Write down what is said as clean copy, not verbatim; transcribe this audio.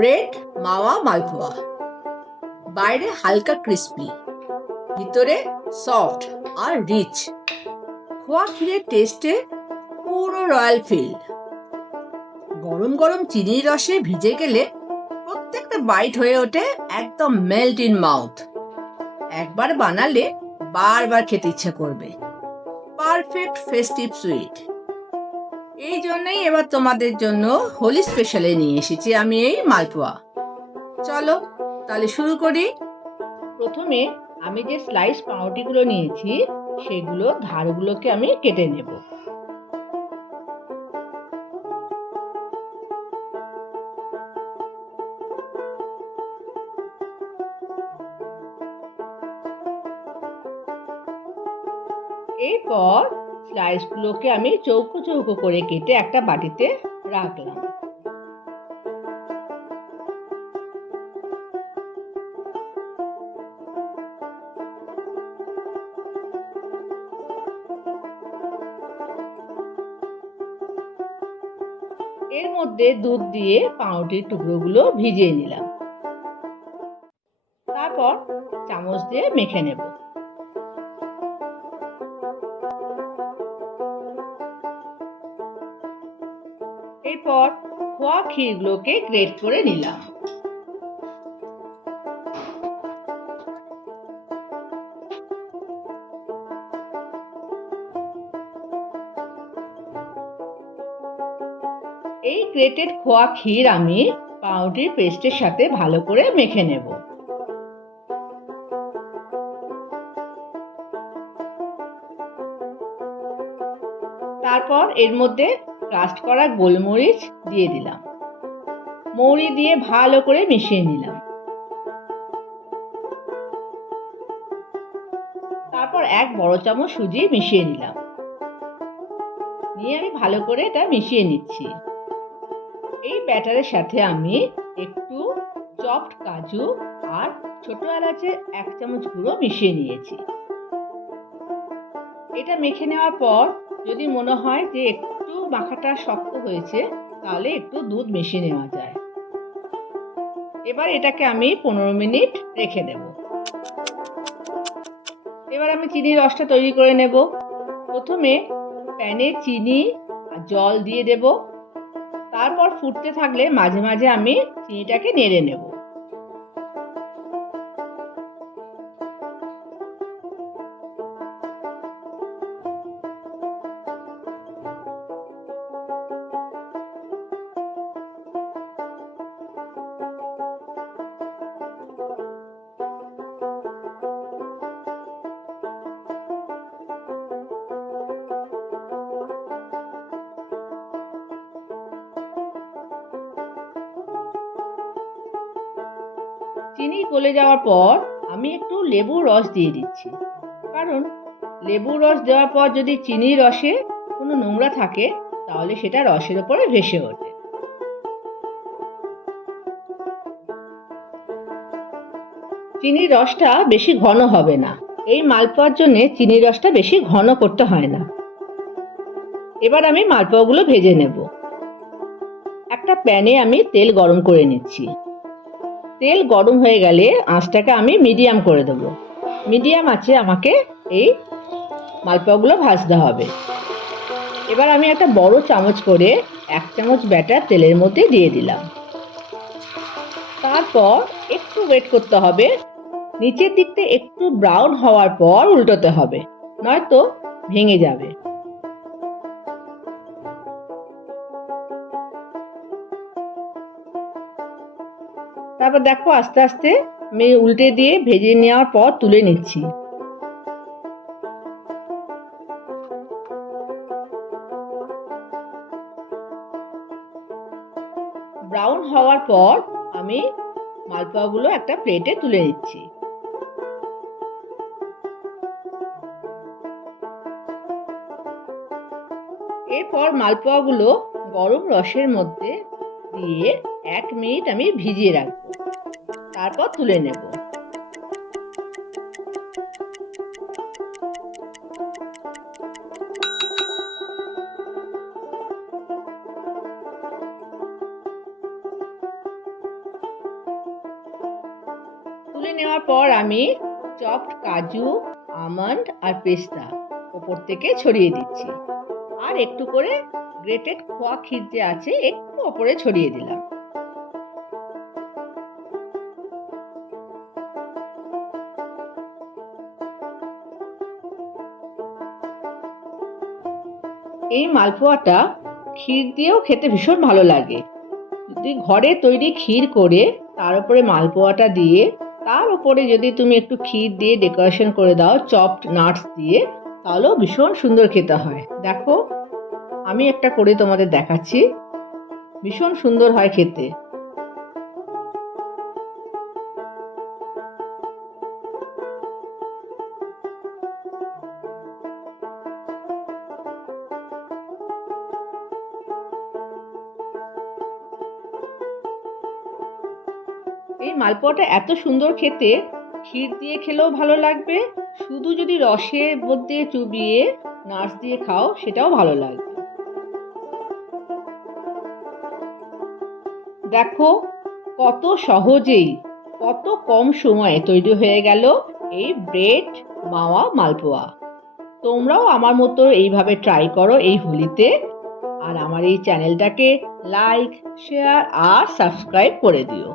Bread মাওয়া মালপোয়া, বাইরে হালকা crispy, ভিতরে সফট আর রিচ। খোয়া ক্ষীরের টেস্টে পুরো রয়্যাল ফিল। গরম গরম চিনির রসে ভিজে গেলে প্রত্যেকটা বাইট হয়ে ওঠে একদম মেল্ট ইন মাউথ। একবার বানালে বারবার খেতে ইচ্ছে করবে। Perfect festive sweet. এই জন্যই এবার তোমাদের জন্য হোলি স্পেশালে নিয়ে এসেছি আমি এই মালপোয়া। চলো তাহলে শুরু করি। প্রথমে আমি যে স্লাইস পাউরুটিগুলো নিয়েছি সেগুলো ধারগুলোকে আমি কেটে নেব। এরপর স্লাইসগুলোকে আমি চৌকো চৌকো করে কেটে একটা বাটিতে রাখলাম। এর মধ্যে দুধ দিয়ে পাউরুটির টুকরোগুলো ভিজিয়ে নিলাম। তারপর চামচ দিয়ে মেখে নেব। এরপর খোয়া ক্ষীরগুলোকে গ্রেট করে নিলাম। এই গ্রেটেড খোয়া ক্ষীর আমি পাউরুটির পেস্টের সাথে ভালো করে মেখে নেব। তারপর এর মধ্যে ক্রাস্ট করা গোলমরিচ দিয়ে দিলাম। মৌরি দিয়ে ভালো করে মিশিয়ে নিলাম। তারপর এক বড় চামচ সুজি মিশিয়ে নিলাম। নিয়ে আমি ভালো করে এটা মিশিয়ে নিচ্ছি। এই ব্যাটারের সাথে আমি একটু চপড কাজু আর ছোট এলাচের 1 চামচ গুঁড়ো মিশিয়ে নিয়েছি। এটা মেখে নেওয়ার পর যদি মনে হয় যে একটু মাখাটা শক্ত হয়েছে তাহলে একটু দুধ মিশিয়ে নেওয়া যায়। এবার এটাকে আমি 15 মিনিট রেখে দেব। এবার আমি চিনির রসটা তৈরি করে নেব। প্রথমে প্যানে চিনি আর জল দিয়ে দেব। তারপর ফুটতে থাকলে মাঝে মাঝে আমি চিনিটাকে নেড়ে নেব। চিনি গলে যাওয়ার পর আমি একটু লেবুর রস দিয়ে দিচ্ছি, কারণ লেবুর রস দেওয়ার পর যদি চিনির রসে কোনো নোংরা থাকে তাহলে সেটা রসের উপরে ভেসে ওঠে। চিনির রসটা বেশি ঘন হবে না। এই মালপোয়ার জন্য চিনির রসটা বেশি ঘন করতে হয় না। এবার আমি মালপোয়াগুলো ভেজে নেব। একটা প্যানে আমি তেল গরম করে নিচ্ছি। তেল গরম হয়ে গেলে আঁচটাকে আমি মিডিয়াম করে দেব। মিডিয়াম আঁচে আমাকে এই মালপোয়াগুলো ভাজতে হবে। এবার আমি একটা বড় চামচ করে 1 চামচ ব্যাটার তেলের মধ্যে দিয়ে দিলাম। তারপর একটু ওয়েট করতে হবে। নিচের দিকটা একটু ব্রাউন হওয়ার পর উল্টোতে হবে, নয়তো ভেঙে যাবে। তারপর দেখো আস্তে আস্তে আমি উল্টে দিয়ে ভেজে নেওয়ার পর তুলে নিচ্ছি। ব্রাউন হওয়ার পর আমি মালপোয়াগুলো একটা প্লেটে তুলে নিচ্ছি। এরপর মালপোয়াগুলো গরম রসের মধ্যে দিয়ে 1 মিনিট আমি ভিজিয়ে রাখবো। তারপর তুলে নেব। তুলে নেওয়ার পর আমি চপড কাজু, আমন্ড আর পেস্তা ওপর থেকে ছড়িয়ে দিচ্ছি। আর একটু করে গ্রেটেড খোয়া ক্ষীর যে আছে একটু ওপরে ছড়িয়ে দিলাম। এই মালপোয়াটা ক্ষীর দিয়েও খেতে ভীষণ ভালো লাগে। যদি ঘরে তৈরি ক্ষীর করে তার উপরে মালপোয়াটা দিয়ে তার উপরে যদি তুমি একটু ক্ষীর দিয়ে ডেকোরেশন করে দাও চপড নাটস দিয়ে, তাহলেও ভীষণ সুন্দর খেতে হয়। দেখো, আমি একটা করে তোমাদের দেখাচ্ছি, ভীষণ সুন্দর হয় খেতে। এই মালপোয়াটা এত সুন্দর খেতে, ক্ষীর দিয়ে খেলেও ভালো লাগবে, শুধু যদি রসের মধ্যে চুবিয়ে নাটস দিয়ে খাও সেটাও ভালো লাগবে। দেখো কত সহজেই, কত কম সময়ে তৈরি হয়ে গেল এই ব্রেড মাওয়া মালপোয়া। তোমরাও আমার মতো এইভাবে ট্রাই করো এই হোলিতে। আর আমার এই চ্যানেলটাকে লাইক, শেয়ার আর সাবস্ক্রাইব করে দিও।